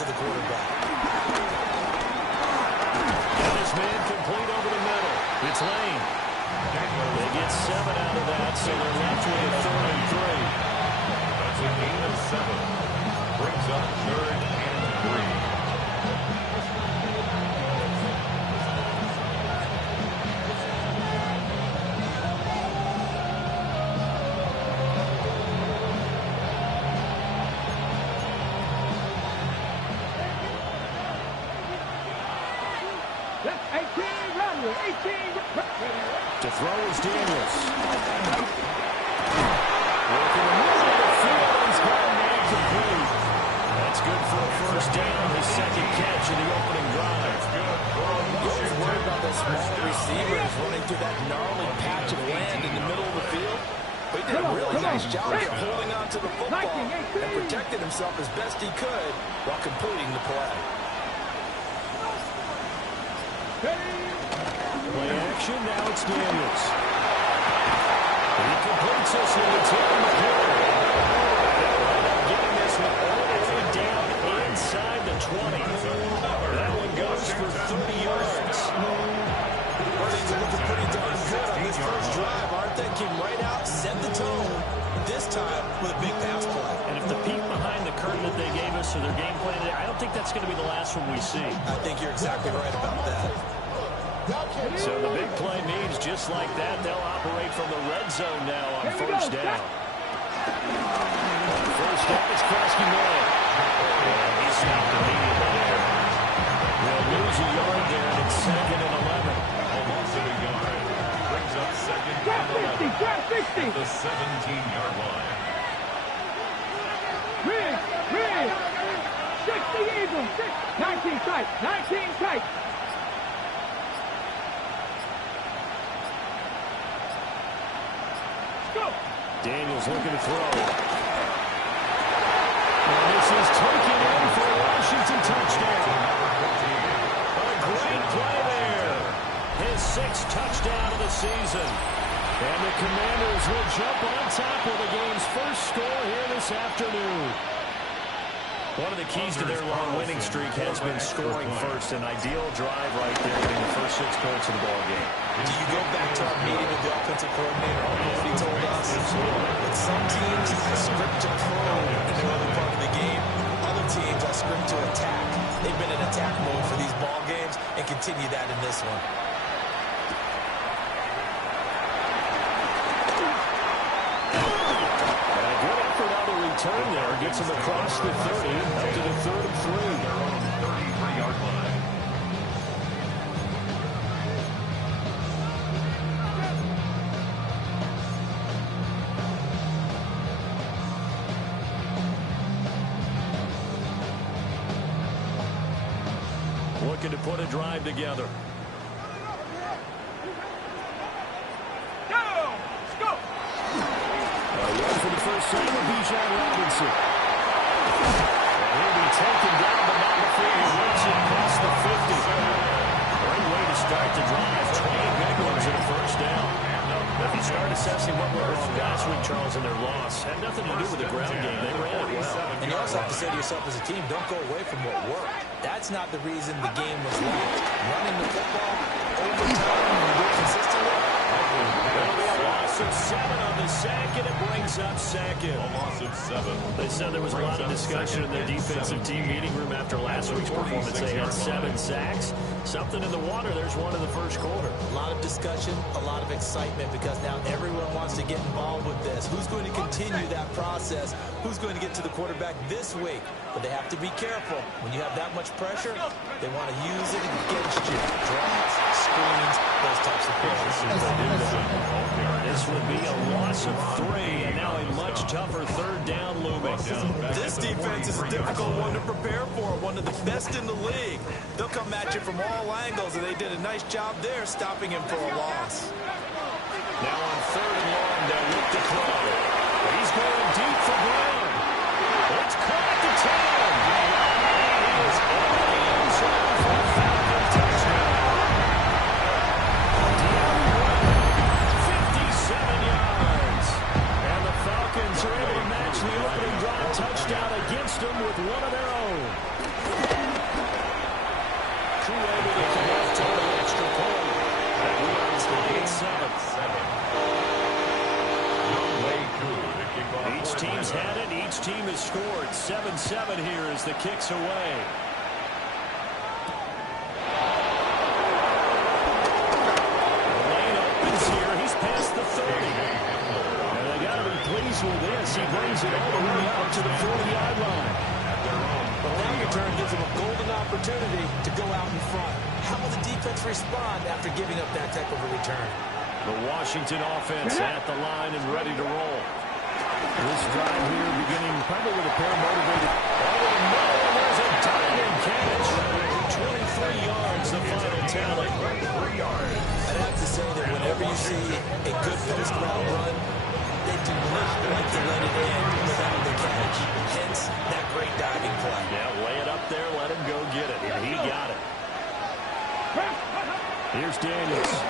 to the quarterback. And this man complete over the middle. It's Lane. They get 7 out of that, so they're left with a 3rd and 3. That's a gain of 7. Brings up 3rd and 3. To throw is Daniels. Working the middle of the field. He's got a man complete. That's good for a first down. His second catch of the opening drive. That's good. You always worry about those small receivers running through that gnarly patch of land in the middle of the field. But he did a really nice job of holding on to the football and protected himself as best he could while completing the play. Play action, now it's Daniels. He completes this one. It's him in the corner. Getting this one all the way down inside the 20. That one goes for 30 yards. Birdies are looking pretty darn good on this first drive, aren't they? Came right out, set the tone, this time with a big pass play. And if the peek behind the curtain that they gave us or their game plan, I don't think that's going to be the last one we see. I think you're exactly right about that. So the big play means just like that, they'll operate from the red zone now on first down. On first down, it's Krosky Miller. And he stopped immediately there. They'll lose a yard there, and it's 2nd and 11. Almost a yard. Brings up 2nd and 11. At the 17-yard line. Rig. 60 Eagles. 19 tight. 19 tight. Daniels looking to throw. And this is taken in for a Washington touchdown. A great play there. His 6th touchdown of the season. And the Commanders will jump on top of the game's first score here this afternoon. One of the keys to their long winning streak has been scoring first. An ideal drive right there, getting the first 6 points of the ball game. Do you go back to our meeting with the offensive coordinator? He told us that some teams script to probe in the early part of the game. Other teams are script to attack. They've been in attack mode for these ball games and continue that in this one. Turn there, gets him across the 30, up to the 3rd and 3. They're on the 33-yard line. Looking to put a drive together. For the first time with Bijan Robinson. He'll be taken down, but not before he runs it across the 50. Great way to start the drive. 20 big ones in a first down. If you start assessing what went wrong last week, Charles, in their loss, had nothing to do with the ground game. They ran it well. And you also have to say to yourself as a team, don't go away from what worked. That's not the reason the game was lost. Running the football over time and you do it consistently. A loss of 7 on the sack, and it brings up 2nd. A loss of 7. They said there was a lot of discussion in their defensive team meeting room after last week's performance. They had 7 sacks. Something in the water. There's one in the first quarter. A lot of discussion, a lot of excitement, because now everyone wants to get involved with this. Who's going to continue that process? Who's going to get to the quarterback this week? But they have to be careful. When you have that much pressure, they want to use it against you. Drops, screens, those types of things. This would be a loss of 3, and now a much tougher 3rd down looming. This defense is a difficult one to prepare for, one of the best in the league. They'll come at you from all angles, and they did a nice job there stopping him for a loss. Now on 3rd and long, they'll look to throw. He's going deep for Brown. It's caught at the 10. He is in the end zone for a Falcon touchdown. 57 yards. And the Falcons are able to match the opening drive touchdown against them with one of their own. 7 here as the kick's away. The lane opens here. He's past the 30. And they got to be pleased with this. He brings it all the way up to the 40-yard line. Well, that return gives them a golden opportunity to go out in front. How will the defense respond after giving up that type of a return? The Washington offense at the line and ready to roll. This drive here beginning probably with a pair motivated. Oh, no, there's a diving catch. 23 yards, the final tally. I'd have to say that whenever you see a good post route run, they do not like to let it in without the catch. Hence, that great diving play. Yeah, lay it up there, let him go get it, and he got it. Here's Daniels.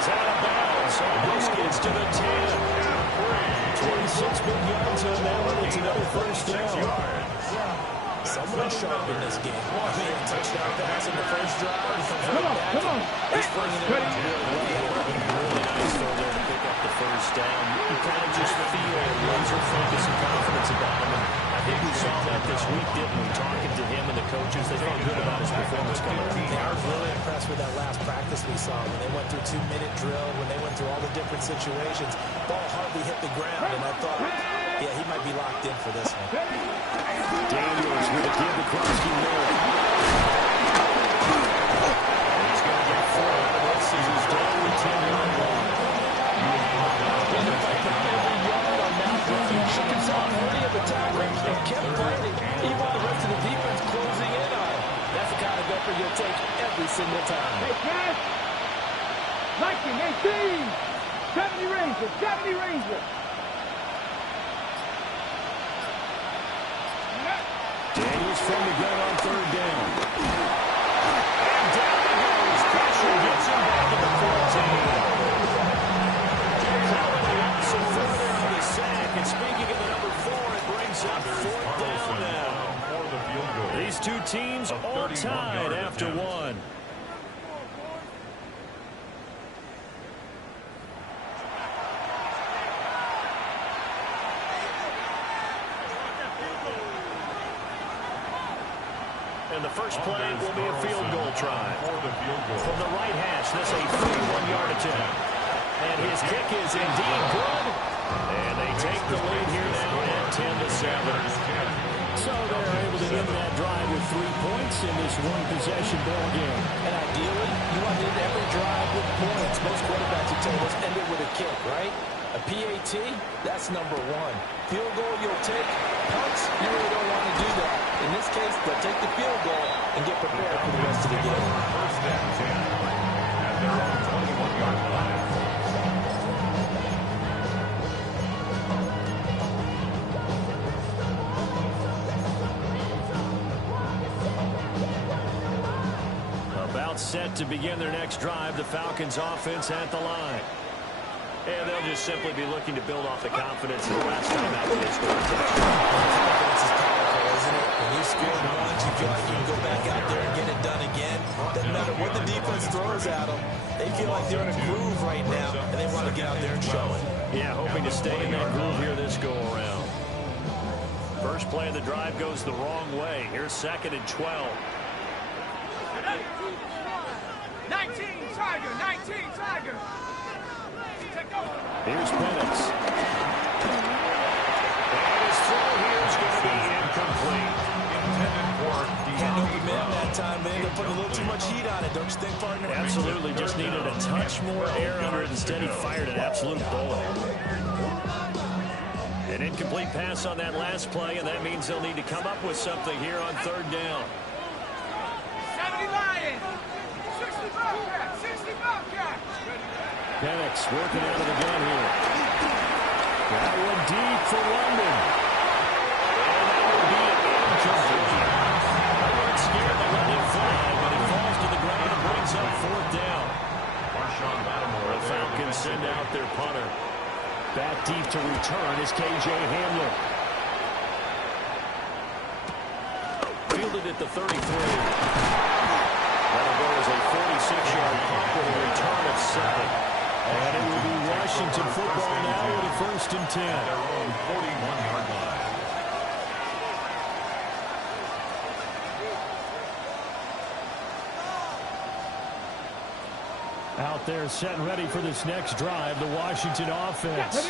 He's out of bounds. Almost gets to the 10. 26 big yards on that one. It's another first down. Someone sharp in this game. Touchdown pass in the first drive. Come on. He's bringing it up. Really nice throw there to pick up the first down. You kind of just feel laser focus and confidence about him. And I think we saw that this week, didn't we? Talking to him and the coaches, they felt good about his performance coming up. I was really impressed with that last practice we saw when they went through 2-minute drill, when they went through all the different situations. Ball hardly hit the ground, and I thought, yeah, he might be locked in for this one. Daniels with a give to Kronsky Miller. He's going to get 4 out of this as he's down to the 10-yard line. And if I put every yard on that run, he shook himself free of the tackle and kept fighting, even while the rest of the defense closing in on him. That's the kind of effort you'll take every single time. Hey, pass. Liking 18. 70 Rangers. 70 Rangers. Daniels from the gun on 3rd down. And down he goes. Pressure gets him back to the 14. Calling Watson further on the sack. And speaking of the number 4, it brings up 4th down now. These two teams all tied after 1. And the first play will be a field goal try. From the right hash, this a 31-yard attempt. And his kick is indeed good. And they take the lead here now at 10-7. So they're able to end that drive with 3 points in this one-possession ball game. And ideally, you want to end every drive with points. Most quarterbacks will tell us end it with a kick, right? A PAT, that's number 1. Field goal you'll take. Punts, you really don't want to do that. In this case, they'll take the field goal and get prepared for the rest of the game. First and 10 at their own 21-yard line. About set to begin their next drive, the Falcons offense at the line. And they'll just simply be looking to build off the confidence of the last time out they scored a touchdown. Confidence is powerful, isn't it? When you score once, you feel like you can go back out there and get it done again. Doesn't matter what the defense throws at them. They feel like they're in a groove right now, and they want to get out there and show it. Yeah, hoping to stay in that groove here this go-around. First play of the drive goes the wrong way. Here's 2nd and 12. 19 Tiger. 19 Tiger. Here's Penix. And his throw here is going to be incomplete. Intended for Had no man that time, man. They put a little too much heat on it, don't you think, partner? Absolutely. Just needed a touch more air under it. Instead, he fired an absolute bullet. An incomplete pass on that last play, and that means they'll need to come up with something here on 3rd down. 70 Lions. 60 Bobcat. 60 Bobcat. Penix working out of the gun here. That one deep for London. And that would be incomplete. They weren't scared to let him fly, but he falls to the ground and brings up 4th down. The Falcons send out their punter. Back deep to return is K.J. Hamler. Fielded at the 33. That'll go as a 46-yard punt with a return of 7. And it will be Washington football now with a 1st and 10. Their own 41-yard line. Out there set and ready for this next drive, the Washington offense.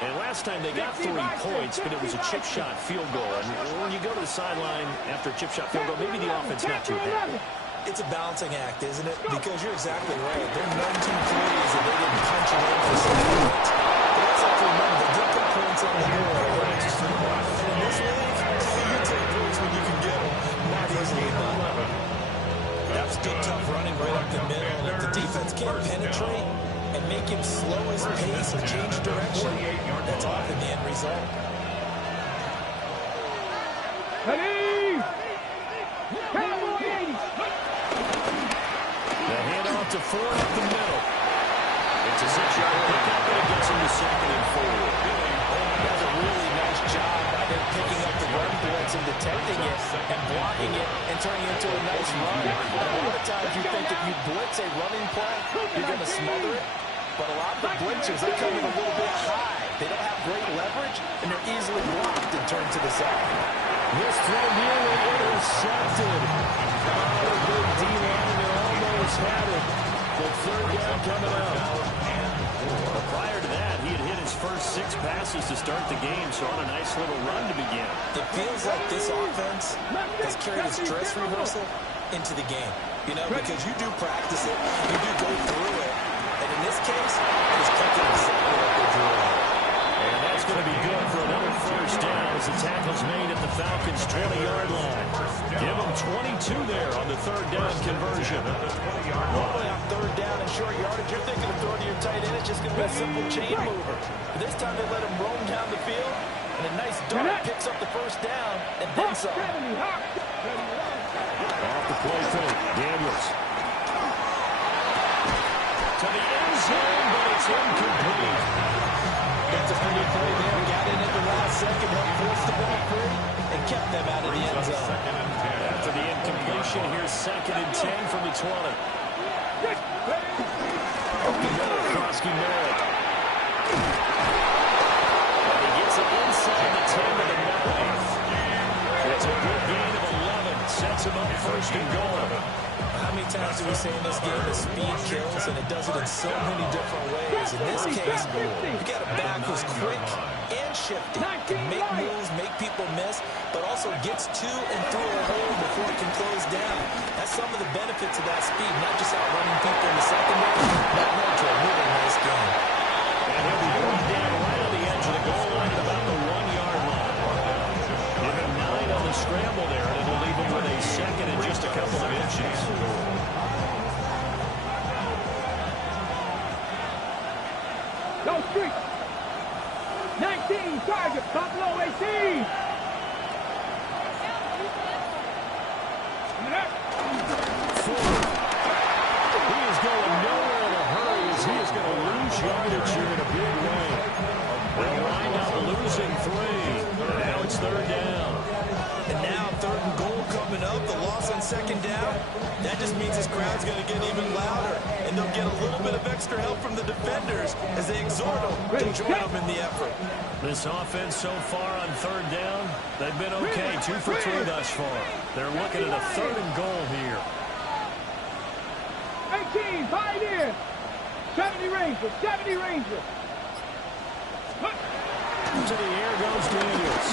And last time they got 3 points, but it was a chip shot field goal. And when you go to the sideline after a chip shot field goal, maybe the offense not too happy. It's a balancing act, isn't it? Because you're exactly right. They're none too pleased that they didn't punch it in for 7 points. They also have to remember they did put points on the board. And in this league, you take points when you can get them. Not easily done. That was good, tough running right up the middle. And if the defense can't penetrate and make him slow his pace and change direction, that's often the end result. Ready! Cowboy 80! The handoff to Ford up the middle. It's a 6-yard pickup, and it gets him to 2nd and 4. That's a really nice job by them picking up the run blitz and detecting it and blocking it and turning it into a nice run. And a lot of times you think if you blitz a running play, you're going to smother it. But a lot of the blitzers, they're coming a little bit high. They don't have great leverage, and they're easily blocked and turned to the side. This throw nearly intercepted. Oh, the big D-liner almost had it. The 3rd down coming up. But prior to that, he had hit his first 6 passes to start the game, so on a nice little run to begin. It feels like this offense has carried its dress rehearsal into the game. You know, because you do practice it, you do go through it, and in this case, it is cooking exactly like they drew it up. And that's going to be good for another 1st down as the tackle's made at the Falcons' 20-yard line. Give them 22 there on the 3rd down conversion. Normally on 3rd down and short yardage, you're thinking of throwing to your tight end. It's just going to be a simple chain mover. But this time they let him roam down the field, and a nice dart picks up the 1st down, and then some. Off the play fake, Daniels. To the end zone, but it's incomplete. That's a pretty play there. Got in at the last second, helped force the ball free, and kept them out of the end zone. After the incompletion, here's 2nd and 10 from the 20. Krosky Merritt. And he gets it inside the 10 to the 9. It's a good gain of 11. Sets him up 1st and goal. How many times do we say in this game that speed kills, and it does it in so many different ways? In this case, you got a back who's quick and shifty, can make moves, make people miss, but also gets to and through a hole before it can close down. That's some of the benefits of that speed, not just outrunning people in the secondary, but led to a really nice game. And he'll be brought down right on the edge of the goal line at about the 1-yard line. Give him 9 on the scramble there, and it'll leave him with a 2nd and just a couple of inches. Go street! 19, target, Buffalo 18! Ford. He is going nowhere in a hurry as he is going to lose yardage here in a big way. They'll wind up losing 3. Now it's 3rd down. And now 3rd and goal coming up, the loss on 2nd down. That just means this crowd's going to get even louder, and they'll get a little bit of extra help from the defenders as they exhort them to join them in the effort. This offense so far on 3rd down, they've been okay, 2 for 3 thus far. They're looking at a 3rd and goal here. 18, Pioneer! 70 Rangers, 70 Rangers! To the air goes Daniels.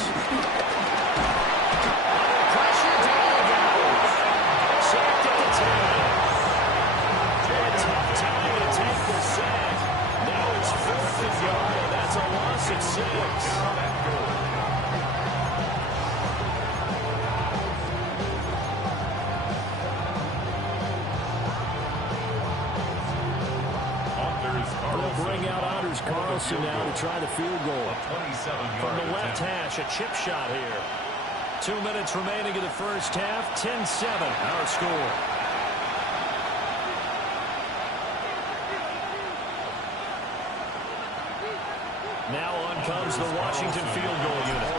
Under pressure, Daniels. Sacked at the 10. A tough time to take the sack. Now it's 4th and goal. That's a loss at 6. They'll bring out Anders Carlson now to try the field goal. From the left hash, a chip shot here. 2 minutes remaining in the 1st half. 10-7, our score. Now on comes the Washington field goal unit.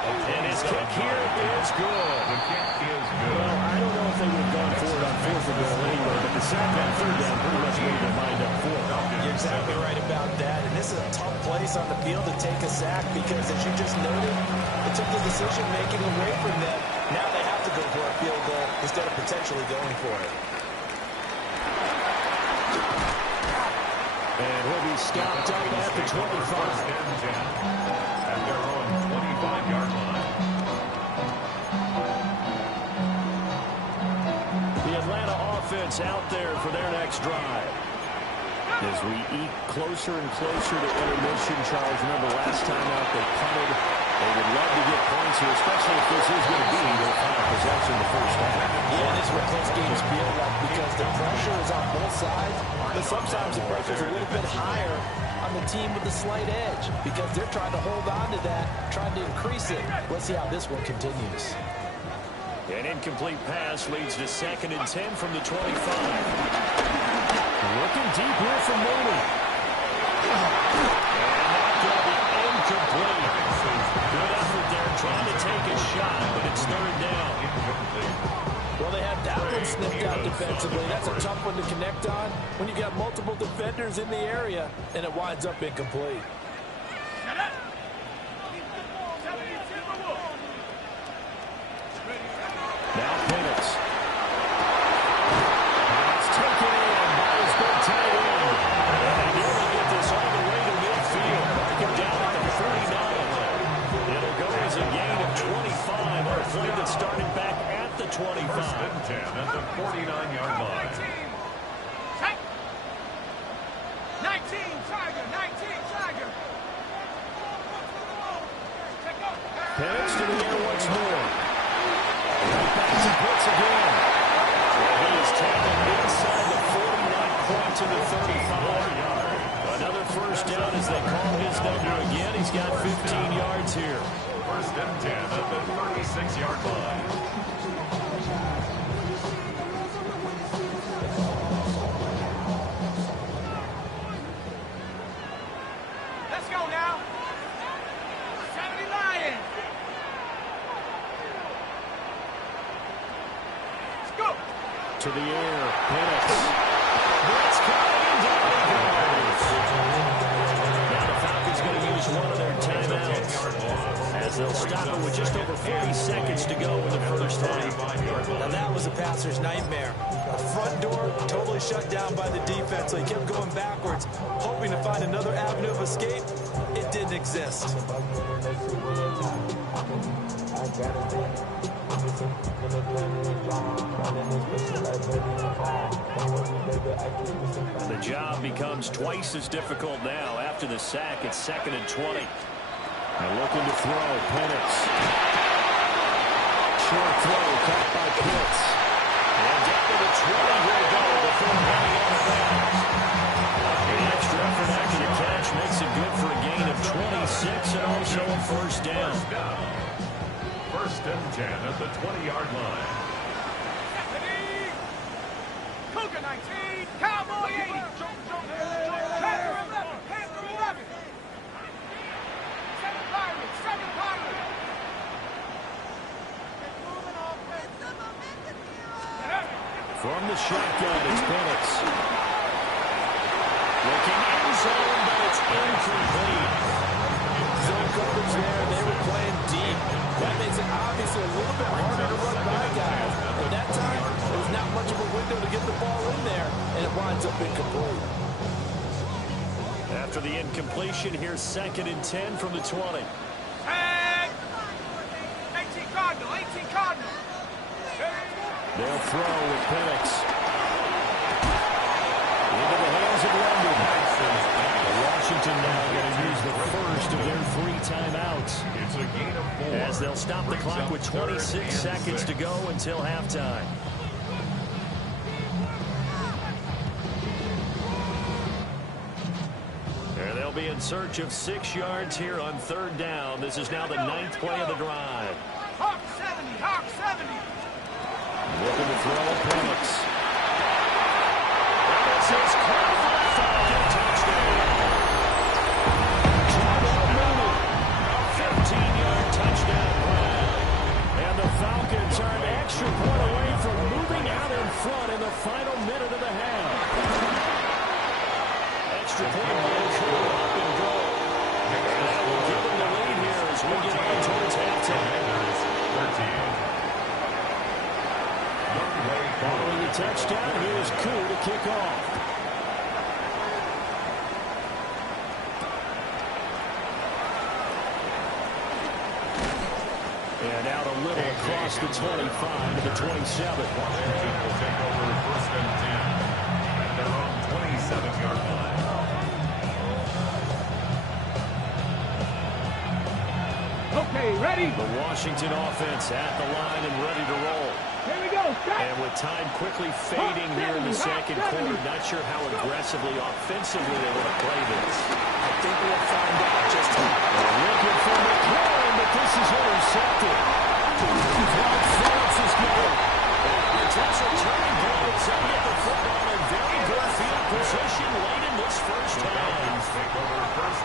And his kick here is good. The kick is good. Well, I don't know if they would have gone for it on 4th and goal anyway, but the sack on 3rd down pretty much made their mind up for it. You're exactly right about that. And this is a tough place on the field to take a sack because, as you just noted, it took the decision making away from them. Now they have to go for a field goal instead of potentially going for it. And he'll be stopped up at the 25. At their own 25-yard line. The Atlanta offense out there for their next drive. As we eke closer and closer to intermission, Charles, remember last time out they punted. They would love to get points here, especially if this is going to be their final possession in the first half. Yeah, this is what close games feel like because the pressure is on both sides, but sometimes the pressure is a little bit higher on the team with the slight edge because they're trying to hold on to that, trying to increase it. Let's see how this one continues. An incomplete pass leads to 2nd and 10 from the 25. Looking deep here for Mooney. And that will be incomplete. Good effort there, trying to take a shot, but it's 3rd down. Well, they had that one snipped out defensively. That's a tough one to connect on when you got multiple defenders in the area, and it winds up incomplete. Now Penix. It's taken in by his big tight end. And he'll get this all the way to midfield. Marking down at the 49. It'll go as a gain of 25 on a play that's starting back at the 25. 1st and 10 at the 49-yard line. 19, Tiger, 19, Tiger. Penix to the air once more. Back to Pitts again. He is tackled inside the 40, not quite to the 35. Another 1st down as they call his number again. He's got 15 yards here. 1st and 10 at the 36-yard line. Let's go now. 70 Lions. Let's go. To the air, Penix. Blitz coming and down he goes. Now the Falcons going to use one of their timeouts as they'll stop it with just over 40 seconds to go in the first half. Now that was a passer's nightmare. The front door totally shut down by the defense, so he kept going backwards, hoping to find another avenue of escape. It didn't exist. The job becomes twice as difficult now. After the sack, it's 2nd and 20. They're looking to throw. Penix. Short throw, caught by Pitts. And down to the 20 will go before running out of bounds. The extra effort after the catch makes it good for a gain of 26 and also a 1st down. 1st and 10 at the 20-yard line. Cougar 19, Cowboy 80. Panther 11, Panther 11. 7 Pirates, 7 Pirates. From the shotgun, it's Penix. Looking end zone, but it's incomplete. Zone coverage there. They were playing deep. That makes it obviously a little bit harder to run by guys. But that time, there was not much of a window to get the ball in there, and it winds up incomplete. After the incompletion, here's 2nd and 10 from the 20. Tag. 18 Cardinal, 18 Cardinal. They'll throw with Penix. Into the hands of London. Washington now going to use the first of their 3 timeouts. It's a gain of 4. As they'll stop the clock with 26 seconds to go until halftime. And they'll be in search of 6 yards here on 3rd down. This is now the 9th play of the drive. Hawk 70, Hawk 70. Looking to throw a Penix. This is caught for a Falcon touchdown. Mooney. A 15-yard touchdown extra point by Cool up and go. And that will give them the lead here as we get on towards halftime. 13. Following the touchdown, here's Cool to kick off. And out a little across the 25 to the 27. Washington will take over 1st and 10 at their own 27-yard line. Okay, ready? The Washington offense at the line and ready to roll. Here we go. Set. And with time quickly fading here in the second quarter, not sure how aggressively, offensively they want to play this. I think we'll find out just how. Looking for McLaurin, but this is intercepted. Francisco. Potential turning point as they get the football in very good field position late in this first half.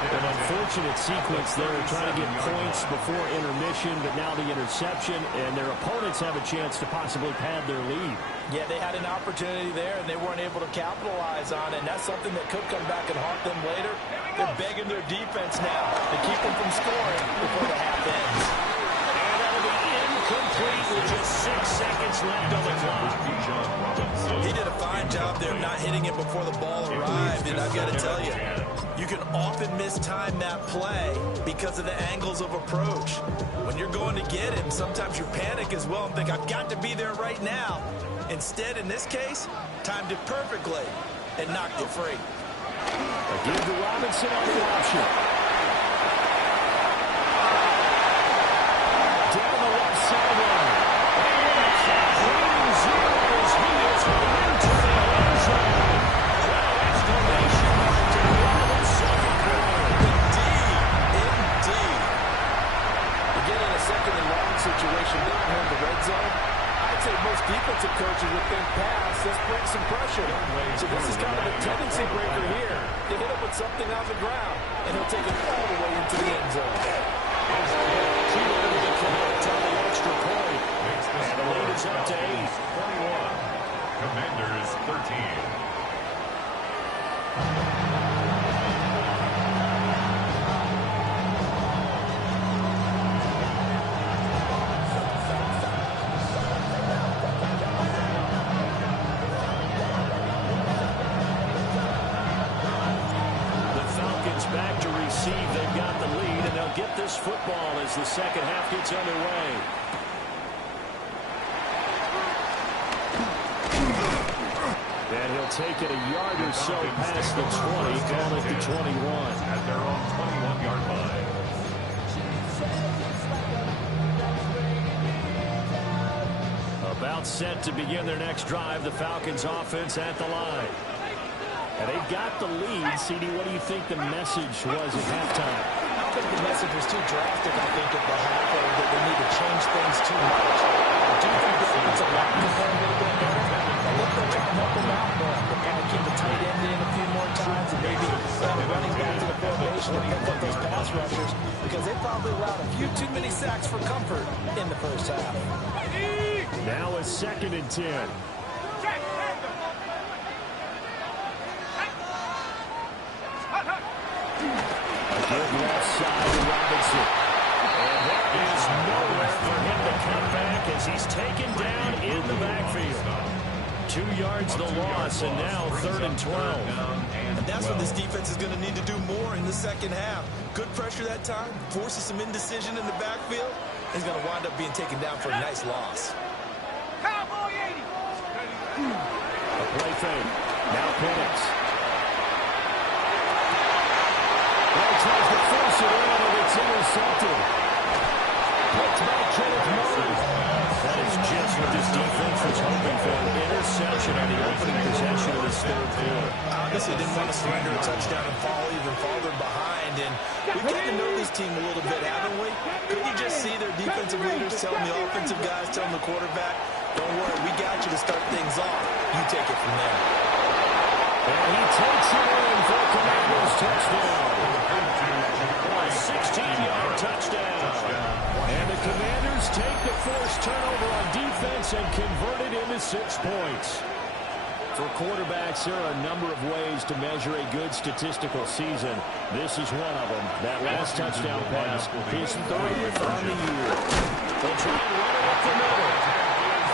An unfortunate sequence there, trying to get points before intermission, but now the interception, and their opponents have a chance to possibly pad their lead. Yeah, they had an opportunity there, and they weren't able to capitalize on it. And that's something that could come back and haunt them later. They're begging their defense now to keep them from scoring before the half ends. And that'll be incomplete with just 6 seconds left on the clock. He did a fine job there of not hitting it before the ball arrived, and I've got to tell you, you can often mistime that play because of the angles of approach. When you're going to get him, sometimes you panic as well and think, I've got to be there right now. Instead, in this case, timed it perfectly and knocked it free. Give to Robinson on the option. Down the left sideline. Leading zeros, he is into the end zone. Exclamation mark to the end of the second quarter. Indeed. You get in a second and long situation down here in the red zone. I'd say most defensive coaches would think pass, let's bring some pressure. So this is kind of a tendency breaker here. They hit him with something on the ground, and he'll take it all the way into the end zone. Too early to connect on the extra point. And the lead is up to 8. 21. Commanders 13. Back to receive. They've got the lead, and they'll get this football as the second half gets underway. And he'll take it a yard or so past the 20, call it the 21. At their own 21-yard line. About set to begin their next drive, the Falcons offense at the line. And they've got the lead. CD, what do you think the message was at halftime? I don't think the message was too drastic, I think, at the half, or that they need to change things too much. I do think the offensive line can play a little bit better. I think they'll try to help them out more. They'll probably keep the tight end in a few more times and maybe running back to the formation and pick up those pass rushers because they probably allowed a few too many sacks for comfort in the first half. Now a 2nd and 10. Good left side to Robinson. And there is nowhere for him to come back as he's taken down in the backfield. 2 yards the loss, and now 3rd and 12. And that's what this defense is going to need to do more in the second half. Good pressure that time, forces some indecision in the backfield. He's going to wind up being taken down for a nice loss. Cowboy 80. A play fake. Now Penix. Tries to force it in, and it's intercepted. Picked by Kenneth Murray. That is just what this defense was hoping for. An interception on the opening possession of this third quarter. Obviously didn't want to surrender a touchdown and fall even farther behind. And we've gotten to know this team a little bit, haven't we? Couldn't you just see their defensive leaders telling the offensive guys, telling the quarterback, don't worry, we got you to start things off. You take it from there. And he takes it in for a Commanders touchdown. A 16-yard touchdown. And the Commanders take the forced turnover on defense and convert it into 6 points. For quarterbacks, there are a number of ways to measure a good statistical season. This is one of them. That last touchdown pass, his 30th on the year. They'll try and run it up the middle.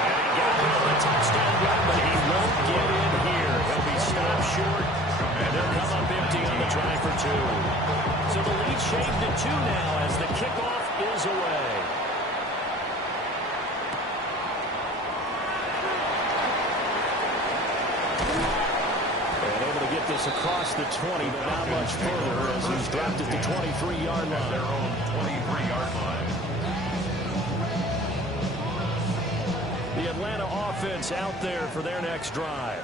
And he got it on the touchdown run, but he won't get in here. He'll be stopped short, and they'll come up empty on the try for 2. So the lead shaved to 2 now as the kickoff is away. This across the 20, but not much further as he's dropped at the 23-yard line. Their own 23-yard line. The Atlanta offense out there for their next drive.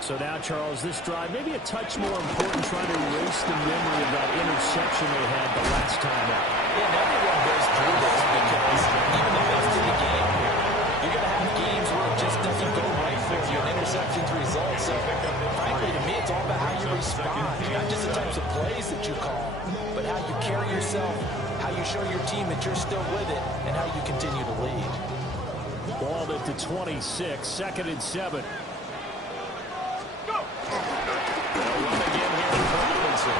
So now, Charles, this drive maybe a touch more important, trying to erase the memory of that interception they had the last time out. Yeah, everyone goes through this because even the best in the game, you're going to have games where it just doesn't go right for you. An interception's result. So, frankly, to me, it's all about how you respond. Not just the types of plays that you call, but how you carry yourself, how you show your team that you're still with it, and how you continue to lead. Ball at the 26, 2nd and 7. They'll run again here in Robinson.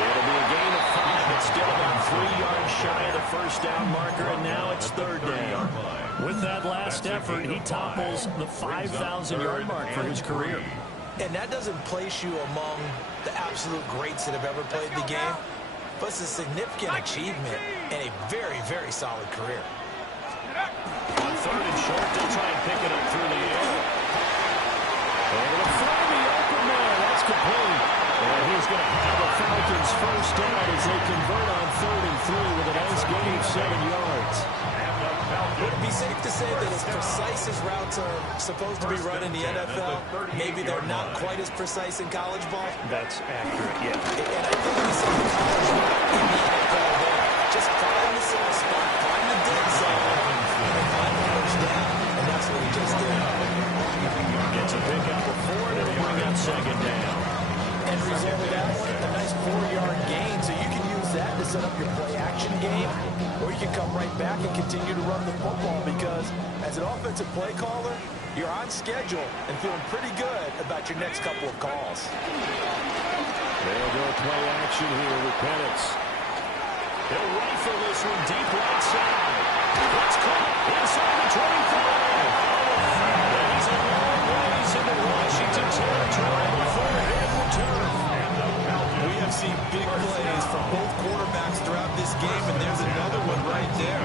It'll be a gain of 5. It's still about 3 yards shy of the first down marker, and now it's 3rd down. With that last effort, he topples the 5,000-yard mark for his career. And that doesn't place you among the absolute greats that have ever played the game, but it's a significant achievement and a very, very solid career. On 3rd and short, they'll try and pick it up through the air. And it'll find the open man. That's complete. And he's going to have the Falcons first down as they convert on 3rd and 3 with a nice gain of 7 yards. Would it be safe to say that as precise as routes are supposed to be run in the NFL, maybe they're not quite as precise in college ball? That's accurate, yeah. And I think we saw the college route in the NFL there. Just find the soft spot, find the dead zone, and find the first down. And that's what he just did. Gets a pickup of 4, and it'll bring up 2nd down. And result of that, a nice 4-yard gain, so you can use that to set up your play-action game, or you can come right back and continue to run the football because as an offensive play caller, you're on schedule and feeling pretty good about your next couple of calls. They'll go play action here with Penix. He'll rifle this one deep right side. It's caught inside the 25. And he's a long ways into Washington territory before it hit the turf. We have seen big plays from both quarterbacks throughout this game, and there's another one right there.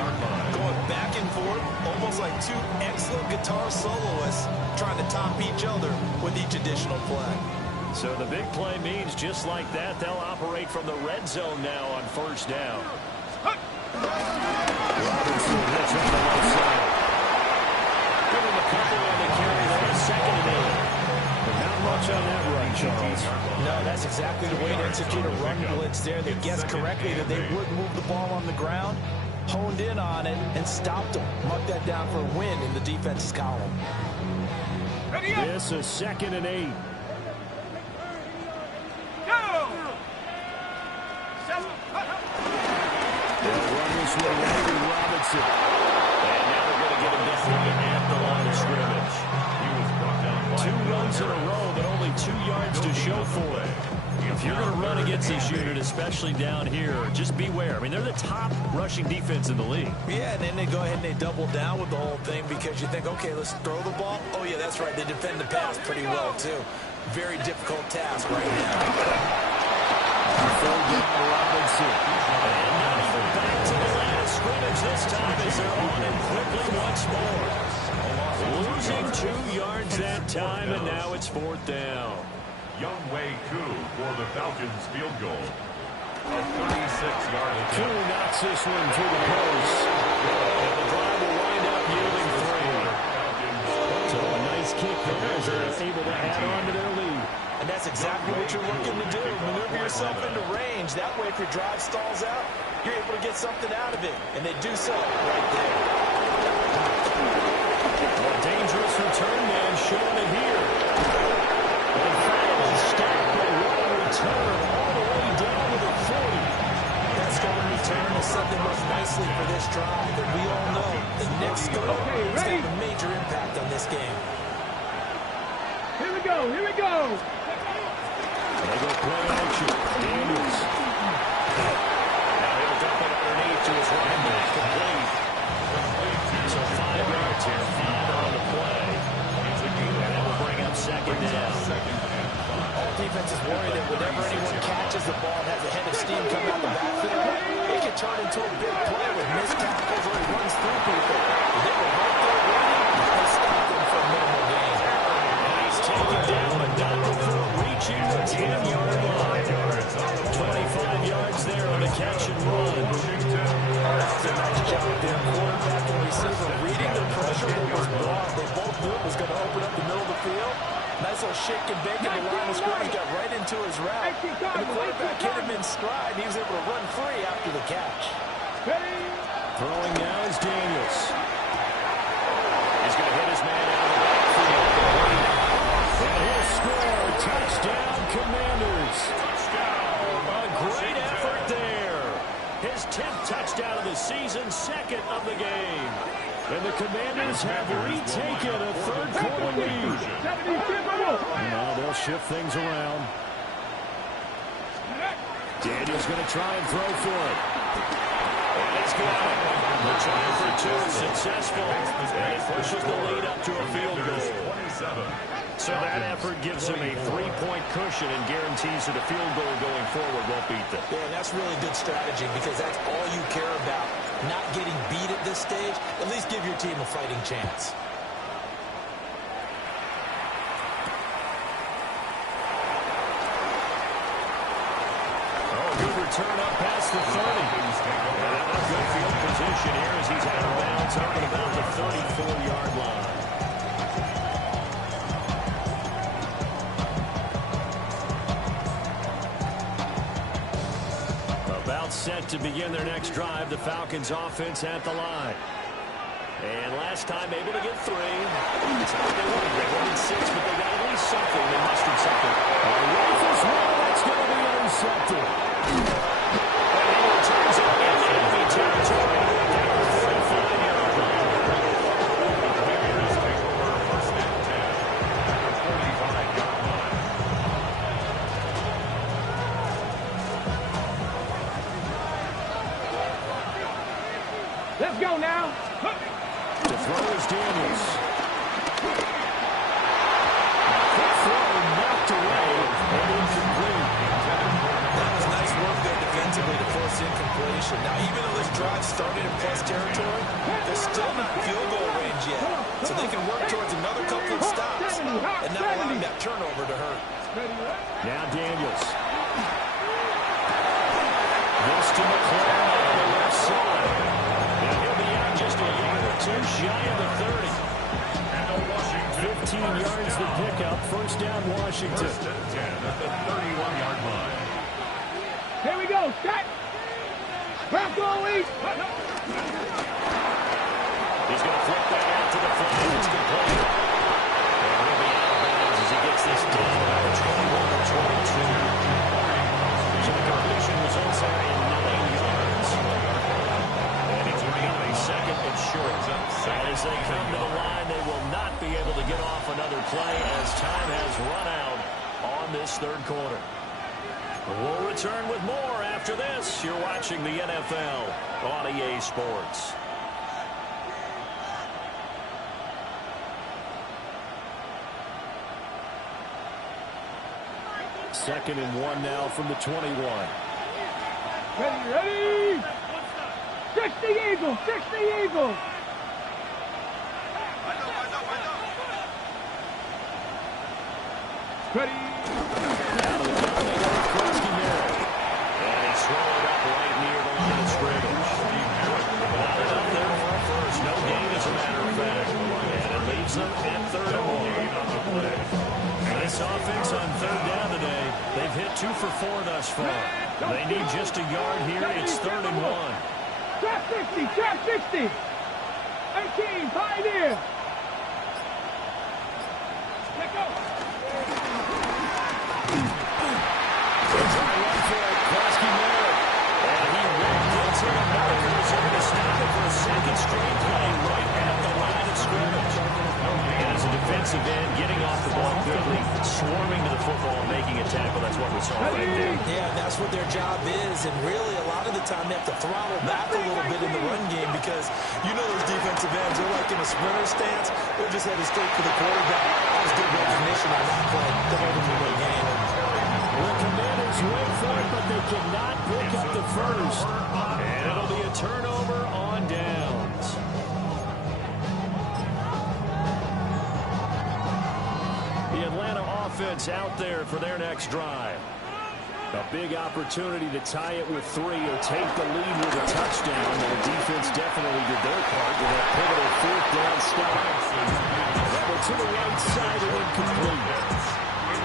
Going back and forth, almost like 2 excellent guitar soloists trying to top each other with each additional play. So the big play means just like that, they'll operate from the red zone now on 1st down. Robinson hits on the left side. Give him a couple on the carry there, 2nd and 8. But not much on that run, Charles. No, that's exactly the way to execute a run blitz there. They guessed correctly that they would move the ball on the ground, honed in on it, and stopped them. Mark that down for a win in the defense's column. This is 2nd and 8. They'll run this one with Robinson. And now they're going to get him down at the line of scrimmage. He was brought down by 2 runs in a row, but only 2 yards to show for it. If you're going to run against this unit, especially down here, just beware. I mean, they're the top rushing defense in the league. Yeah, and then they go ahead and they double down with the whole thing because you think, okay, let's throw the ball. Oh, yeah, that's right. They defend the pass pretty well, too. Very difficult task right now. 3rd down, Robinson. And not even back to the line of scrimmage this time as they're on him quickly once more. Losing 2 yards that time, and now it's 4th down. Younghoe Koo for the Falcons field goal. A 36-yard attempt. Koo knocks this one to the post. And the drive will wind up yielding 3. So a nice kick there as they're able to add on to their lead. And that's exactly what you're looking to do. Maneuver yourself into range. That way, if your drive stalls out, you're able to get something out of it. And they do so right there. A dangerous return man showing it here. And finally stopped the long return all the way down to the 40. That strong return is setting up nicely for this drive. And we all know the next score is going to have a major impact on this game. go. Here we go. They go play action. Daniels. Now he'll dump it underneath to his right. It's complete. So 5 yards here. 5 on the play. And that will bring up second down. All defenses worry that whenever anyone catches the ball and has a head of steam coming out the backfield, it can turn into a big play with missed tackles or he runs through people. But they were right there waiting, and they stopped him for a minimal gain. And he's taken down, but not before reaching the 10-yard line. 25 yards there on a catch and run. That's a nice job there. Quarterback and receiver reading the pressure that was brought. They both knew it was going to open up the middle of the field. Nice little shake and bake, and the line of scrimmage got right into his route. And the quarterback hit him in stride, and he was able to run free after the catch. Throwing now is Daniels. He's going to hit his man out of the backfield. And he'll score. Touchdown, Commanders. A great effort there. His 10th touchdown of the season, second of the game. And the Commanders have retaken a third-quarter lead. Now they'll shift things around. Daniels going to try and throw for it. And he's got it. The try for 2 is successful. And it pushes the lead up to a field goal. So that effort gives him a 3-point cushion and guarantees that a field goal going forward won't beat them. Yeah, that's really good strategy because that's all you care about. Not getting beat at this stage. At least give your team a fighting chance. Oh, good return up past the 30. And a good field position here as he's out of bounds up at about the 34-yard line. About set to begin their next drive, the Falcons offense at the line. And last time able to get 3. It's not what they wanted. They wanted 6, but they got at least something. They mustered something. Rifles one, that's going to be intercepted. And he returns it in enemy territory to the 45-yard line. Commanders take over first and 10 at the 45-yard line. Let's go now. To throw is Daniels. Quick throw knocked away and incomplete. That was nice work there defensively to force incompletion. Now, even though this drive started in plus territory, they're still not field goal range yet. So they can work towards another couple of stops and not allowing that turnover to hurt. Now Daniels. This to McLaren on the left side. Now he'll be out just a yard or 2 shy of the 30. 15 yards the pickup. First down, Washington. First and 10 at the 31-yard line. Here we go. Set. Bronco East. He's going to flip that out to the flat. It's complete. And he'll be out of bounds as he gets this down about 21-22. So the completion results there in 9 yards. And he's bringing up a second and short. And as they come to the line, they will not be able to get off another play as time has run out on this third quarter. We'll return with more after this. You're watching the NFL on EA Sports. Second and 1 now from the 21. Ready. 60 Eagles. 60 Eagles. Ready. Out of the gun, they go with Krusty Merritt. And he's swallowed up right near the line of scrimmage. Not enough there for a first. No gain, as a matter of fact. And it leaves them at 3rd and 1. This offense on 3rd down today, they've hit 2 for 4 thus far. They need just a yard here. It's 3rd and 1. Trap 60. Trap 60. 18. Pioneer. Let go. Krusty Merritt. And he walked into the markers and to stop it for a second straight play right at the line of scrimmage. And as a defensive end, getting off the ball quickly, football and making a tackle. That's what we saw right there. Yeah, and that's what their job is. And really, a lot of the time, they have to throttle back a little bit in the run game because you know those defensive ends, they're like in a sprinter stance. They're just headed straight for the quarterback. That was good recognition on that play to hold them in the game. The Commanders wait for it, but they cannot pick up the first. And it'll be a turnover on downs. The Atlanta offense out there for their next drive. A big opportunity to tie it with 3 or take the lead with a touchdown. The defense definitely did their part with that pivotal 4th down stop. That one to the right side and incomplete.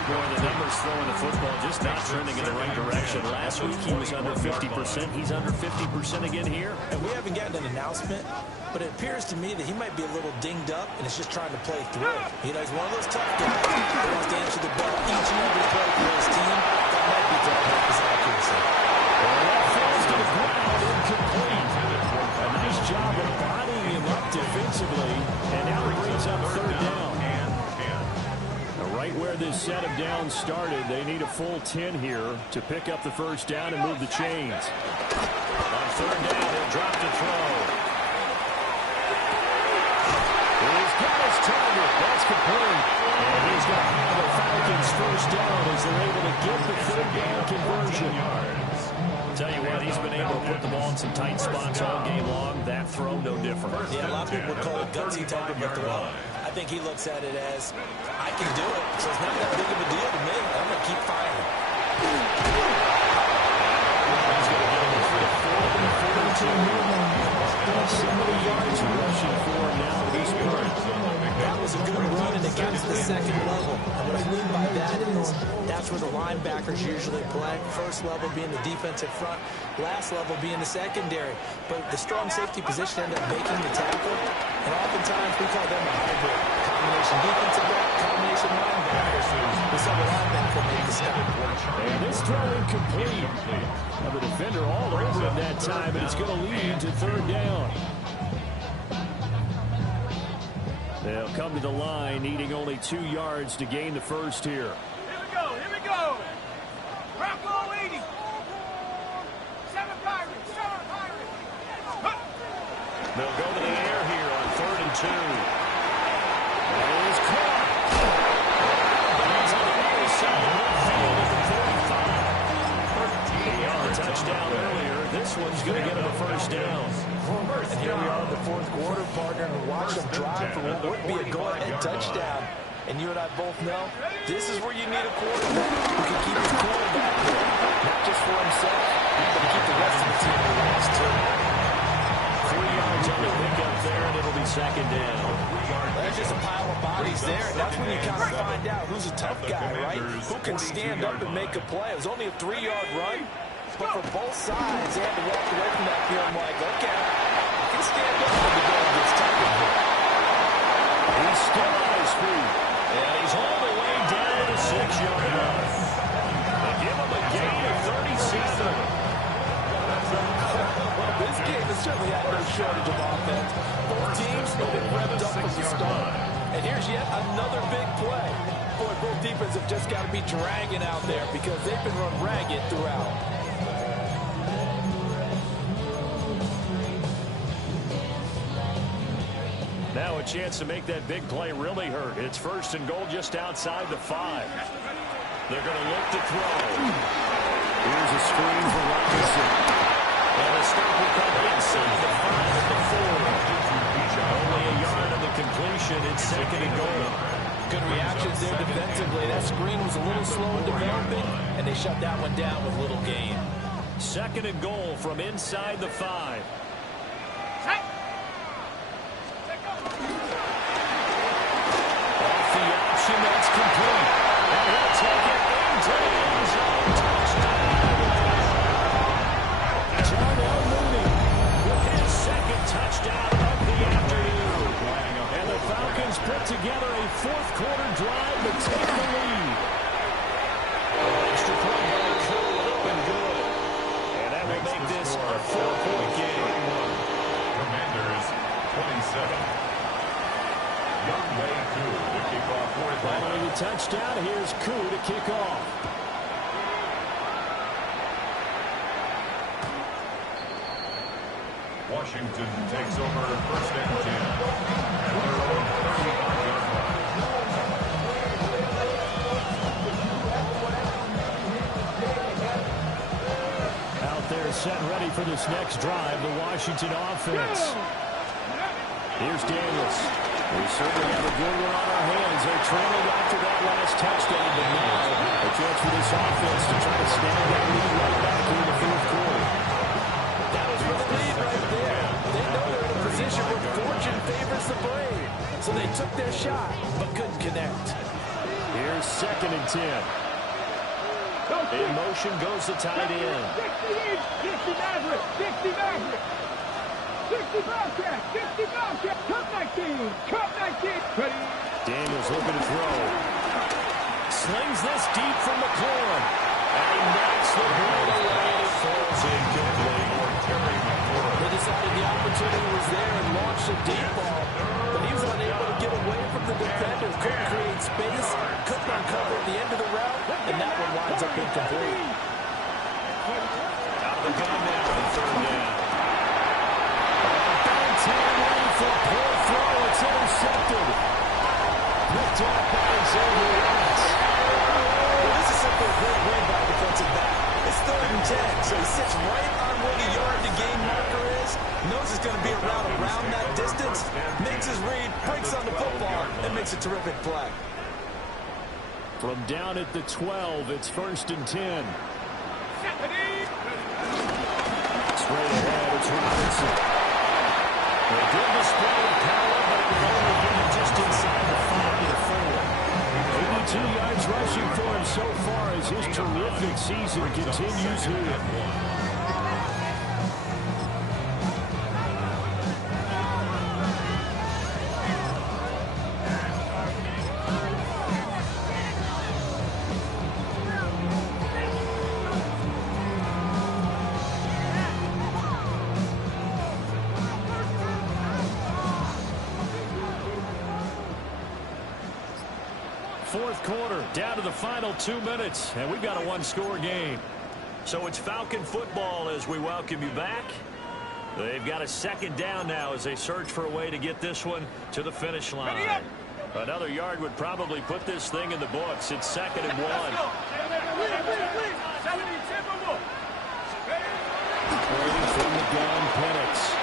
Boy, the numbers throwing the football just not trending in the right direction. Last week he was under 50%. He's under 50% again here. And we haven't gotten an announcement, but it appears to me that he might be a little dinged up and is just trying to play through. You know, he's one of those tough guys who wants to answer the bell each and every play for his team. That might be to help his accuracy. Well, that falls to the ground, incomplete. A nice job of bodying him up defensively, and now he brings up 3rd down. Right where this set of downs started, they need a full 10 here to pick up the first down and move the chains. On 3rd down, he'll drop to throw. He's got his target. That's complete. And he's going to have the Falcons first down as they're able to get the 3rd down conversion. Tell you what, he's been able to put the ball in some tight spots all game long. That throw, no different. Yeah, a lot of people call it gutsy type of a throw. I think he looks at it as, I can do it, so it's not that big of a deal to me. I'm going to keep firing. He's going to get him to 70 yards rushing for him now this point. That was a good run, and it got to the 2nd level. And what I mean by that is that's where the linebackers usually play. First level being the defensive front, last level being the secondary. But the strong safety position ended up making the tackle, and oftentimes we call them a hybrid. Combination defensive back, combination linebackers. We saw the linebacker make the stop. And this throw incomplete. Now the defender all over him that time, and it's going to lead to 3rd down. They'll come to the line, needing only 2 yards to gain the first here. Here we go. Bronco 80. 7 Pirates. They'll go to the air here on 3rd and 2. That is caught. He's on the other side of midfield at the 45. He got the touchdown earlier. This one's going to get him a first down. And here we are in the 4th quarter, partner, and watch them drive for what would be a go-ahead touchdown. And you and I both know this is where you need a quarterback who can keep his quarterback there, not just for himself, but to keep the rest of the team relaxed too. 3 yards on the pickup there, and it'll be 2nd down. There's just a pile of bodies there, and that's when you kind of find out who's a tough guy, right? Who can stand up and make a play. It was only a 3-yard run, but for both sides, they had to walk away from that feeling like, okay, I can stand up when the ball gets tough in here. He's still on his feet. And he's all the way down to the 6-yard line. They give him a gain of 37. Well, this game has certainly had no shortage of offense. Both teams have been revved up from the start. And here's yet another big play. Boy, both defenses have just got to be dragging out there because they've been run ragged throughout. Now a chance to make that big play really hurt. It's 1st and goal just outside the 5. They're going to look to throw. Here's a screen for Robinson. And the stop will come inside the 5 at the 4. Only a yard on the completion. It's 2nd and goal. Good reactions there defensively. That screen was a little slow in developing, and they shut that one down with little gain. 2nd and goal from inside the 5. That's complete. And he'll take it into the end zone. Touchdown. John L. Mooney with his 2nd touchdown of the afternoon. And the Falcons put together a 4th quarter drive to take the lead. Extra point could have been good. And that will make this a 4-point game. Commanders 27. Young Way 2. Kickoff for the Following the touchdown, here's Koo to kick off. Washington takes over first and 10. At their own 35-yard line. Out there set ready for this next drive, the Washington offense. Here's Daniels. We certainly have a good one on our hands. They're trailing after that last touchdown, but now a chance for this offense to try to snag that lead right back here in the fourth quarter. That was for the lead right there. They know they're in a position where fortune favors the brave. So they took their shot, but couldn't connect. Here's 2nd and 10. In motion goes the tight end. 60 Maverick, 60 Maverick. 60 Bobcat, 60 Bobcat. Cup 19, Cup 19. Ready? Daniels looking to throw. Slings this deep from McLaurin. And he knocks the ball away and it falls incomplete. They decided the opportunity was there and launched a deep ball, but he was unable to get away from the defender. Couldn't create space, couldn't uncover at the end of the route, and that one winds up incomplete. Out of the gun now on 3rd down. Bounty ready for a poor throw. It's intercepted. Picked off by Xavier Watts. Well, this is simply a great win by a defensive back. It's 3rd and 10, so he sits right on where the yard-to-gain marker is, knows it's going to be a route around that distance, makes his read, breaks on the football, and makes a terrific play. From down at the 12, it's 1st and 10. Straight ahead, it's Robinson. A good display of power, but it will only get him just inside the 5 to the 4. 82 yards rushing for him so far as his terrific season continues here. Fourth quarter, down to the final 2 minutes, and we've got a one-score game. So it's Falcon football as we welcome you back. They've got a 2nd down now as they search for a way to get this one to the finish line. Another yard would probably put this thing in the books. It's 2nd and 1. Brady from the gun, Penix.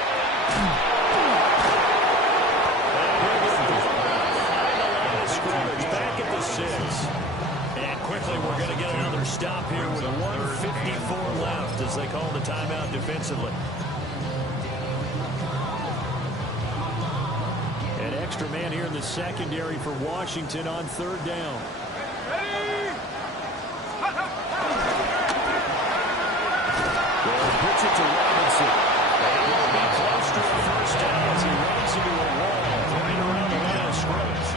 Back at the 6. And quickly we're going to get another stop here with 1:54 left as they call the timeout defensively. An extra man here in the secondary for Washington on 3rd down. Well, pitch it to Robinson. And he will be close to a 1st down as he runs into a wall right around the line of scrimmage.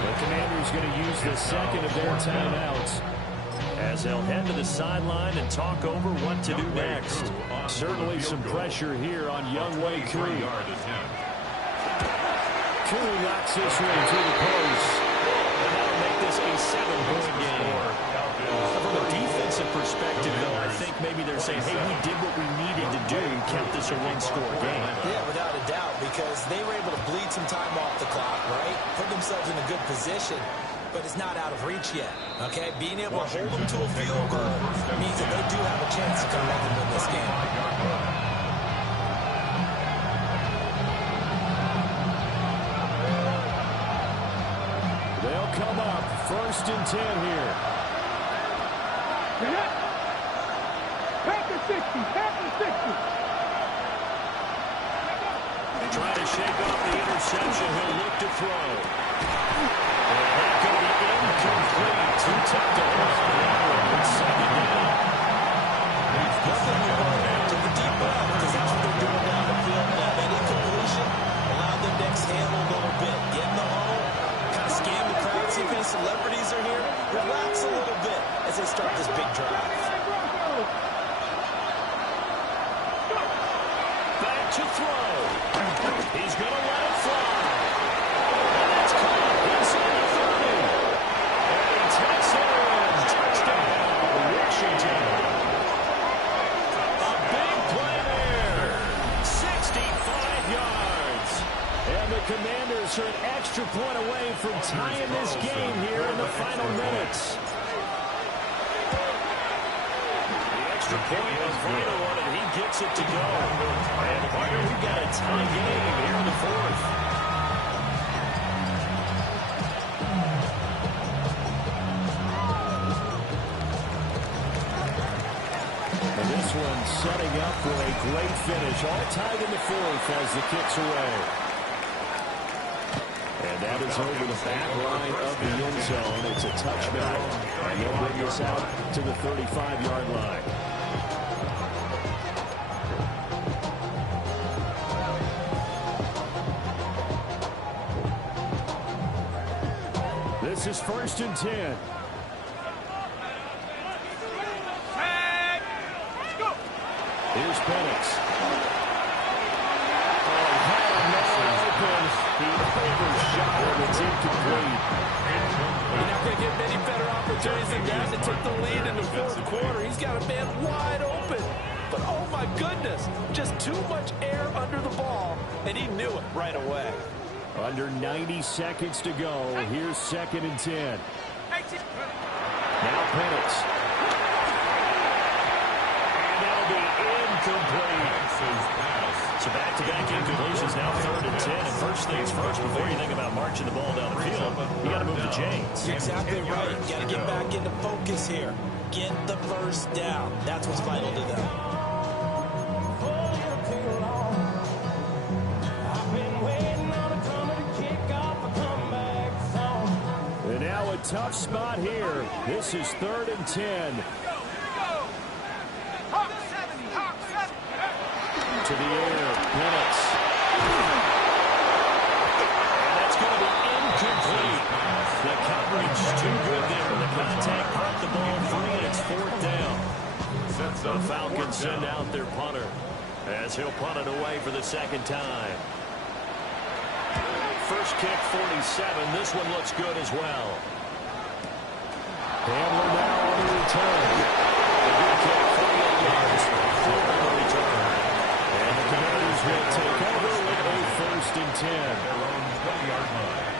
The Commanders going to use the 2nd of their timeouts as they'll head to the sideline and talk over what to do next. Certainly some pressure here on Younghoe Koo. Koo knocks this one to the post. And that'll make this a 7-point game. From a defensive perspective, though, I think maybe they're saying, hey, we did what we needed to do, kept this a one-score game. Yeah, without a doubt, because they were able to bleed some time off the clock, right? Put themselves in a good position, but it's not out of reach yet, okay? Being able to hold them to a field goal means that they do have a chance to come back and win this game. They'll come up 1st and 10 here. Pack the 60, pack the 60. Trying to shake off the interception. He'll look to throw. And that could be incomplete. Too tough to hold on that one. It's 2nd down. Nothing to worry. Take a deep breath, because that's what they're doing down the field. Now, that incompletion allowed them to exhale a little bit. Get in the huddle, kind of scan the crowd, see if any celebrities are here. Relax a little bit as they start this big drive. Back to throw. He's going to let it fly. And that's caught. Bulldogs are an extra point away from tying this game here in the final minutes. The extra point was vital on it. He gets it to go. And here we've got a tie game here in the fourth. And this one setting up for a great finish. All tied in the fourth as the kick's away. And that is over the back line of the end zone. It's a touchback. And they'll bring us out to the 35-yard line. This is 1st and 10. Here's Penix. He overshot it. It's incomplete. You're not going to get many better opportunities than that to take the lead in the fourth quarter. He's got a man wide open. But, oh, my goodness, just too much air under the ball, and he knew it right away. Under 90 seconds to go. Here's 2nd and 10. Now Penix. And that'll be incomplete. So back-to-back incompletions, now 3rd and 10. And first things first, before you think about marching the ball down the field, you got to move the chains. You're exactly right. You got to get back into focus here. Get the first down. That's what's vital to them. And now a tough spot here. This is 3rd and 10. To the air, Penix. And that's going to be incomplete. The coverage too good there. The contact brought the ball free, and it's 4th down. The Falcons send out their punter as he'll punt it away for the 2nd time. First kick, 47. This one looks good as well. Hamler now on the return. A good kick, 48 yards. 4 on the return. And the Commanders will take over with a 1st and 10. Their own 20-yard line.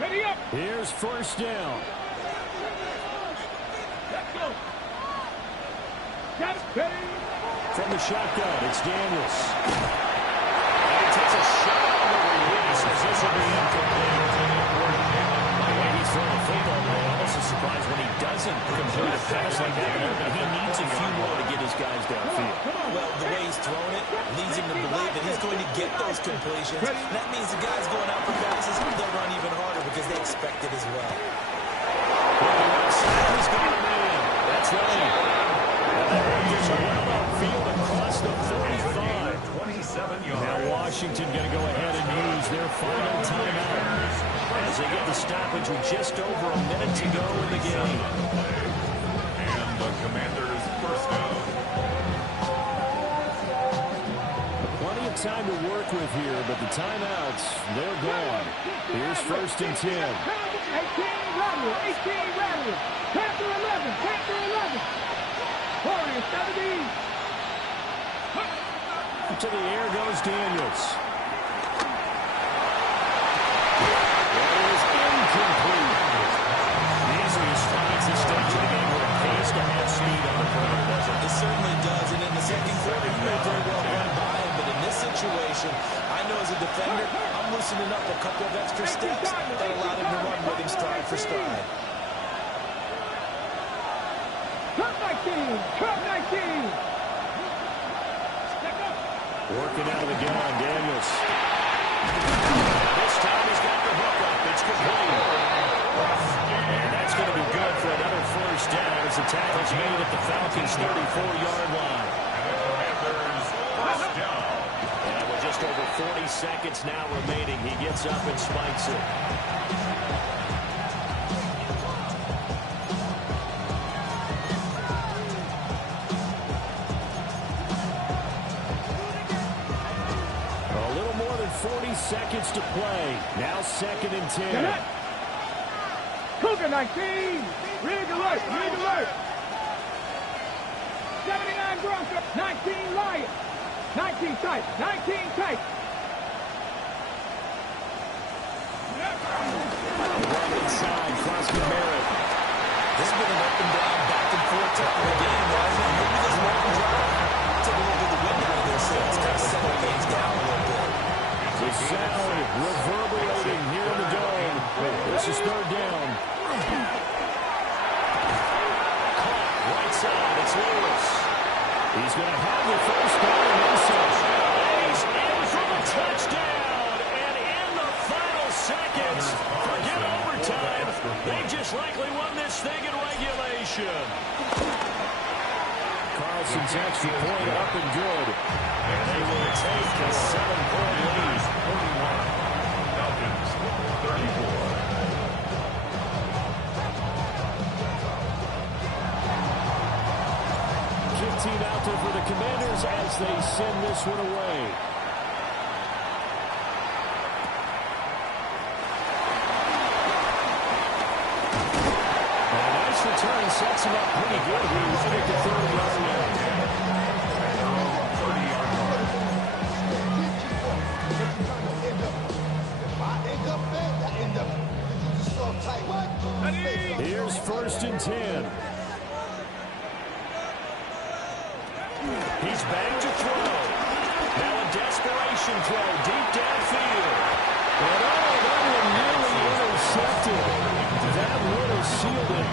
Ready up. Here's 1st down. Let's go. Got it. Ready. From the shotgun, it's Daniels. And he takes a shot on the release as this will be incomplete. The way he's throwing the football, I'm almost surprised when he doesn't complete a pass like that. But he needs a few more to get his guys downfield. Well, the way he's throwing it leads him to believe that he's going to get those completions. That means the guys going out for passes, they'll run even harder because they expect it as well. He's going in. That's right. Just well upfield across the 45. 27 yards. Now Washington going to go ahead and use their final timeout as they get the stoppage with just over a minute to go in the game. And the Commanders' first down. Plenty of time to work with here, but the timeouts, they're gone. Here's 1st and 10. 18 Rattler. 18 Rattler. Panther 11. Panther 11. Warriors 17. To the air goes Daniels. That is incomplete. Easily strides the stage of the game where it pays to have speed on the perimeter, doesn't it? It certainly does, and in the second quarter, he may very well run by him, but in this situation, I know as a defender, I'm loosening up a couple of extra steps that allowed him to run with him stride for stride. Cut 19. Cut 19. Working out of the gun, Daniels. This time he's got the hook up. It's complete. And that's going to be good for another 1st down as the tackle's made at the Falcons' 34-yard line. And with just over 40 seconds now remaining, he gets up and spikes it. A little more than 40 seconds to play. Now 2nd and 10. Cougar 19. Rig alert. Rig alert. 79 Broncos. 19 Lions. 19 tight. 19 tight. Right inside, Crosby Merritt. This has been an up and down, back and forth type of a game, hasn't it? Maybe this long drive took a little bit of the wind out of their sails, kind of settled things down a little bit. The sound reverberating here in the dome. This is third down. Caught right side. It's Lewis. He's going to have the first down and then some. He's in for the touchdown. And in the final seconds, forget overtime. They just likely won this thing in regulation. Carlson's extra point up and good. And they will take a 7-point lead. 41. Falcons 34. 15 out there for the Commanders as they send this one away. A nice return sets him up pretty good here right at the 30-yard line. Here's 1st and 10. He's back to throw. Now a desperation throw deep downfield. And that one nearly intercepted. That would have sealed it.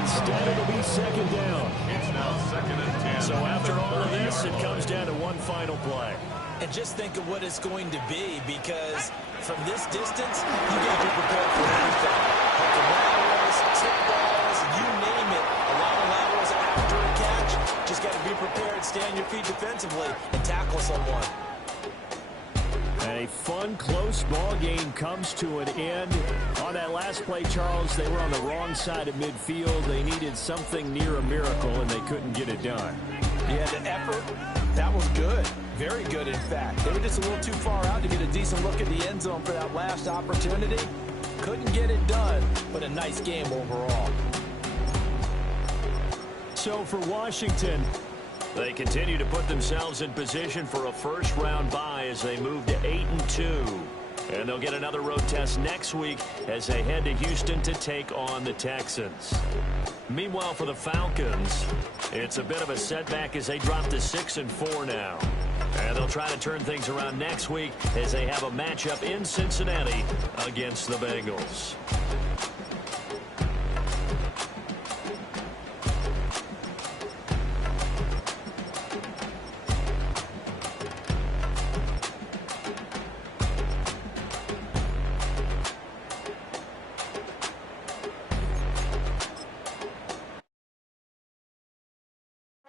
Instead, it'll be 2nd down. It's now 2nd and 10. So after all of this, it comes down to one final play. And just think of what it's going to be, because from this distance, you got to be prepared for everything. Like the laterals, tip balls, you name it. A lot of laterals after a catch. Just got to be prepared, stay on your feet defensively, and tackle someone. A fun, close ball game comes to an end. On that last play, Charles, they were on the wrong side of midfield. They needed something near a miracle, and they couldn't get it done. Yeah, the effort, that was good. Very good, in fact. They were just a little too far out to get a decent look at the end zone for that last opportunity. Couldn't get it done, but a nice game overall. So for Washington, they continue to put themselves in position for a first-round bye as they move to 8-2. And they'll get another road test next week as they head to Houston to take on the Texans. Meanwhile, for the Falcons, it's a bit of a setback as they drop to 6-4 now. And they'll try to turn things around next week as they have a matchup in Cincinnati against the Bengals.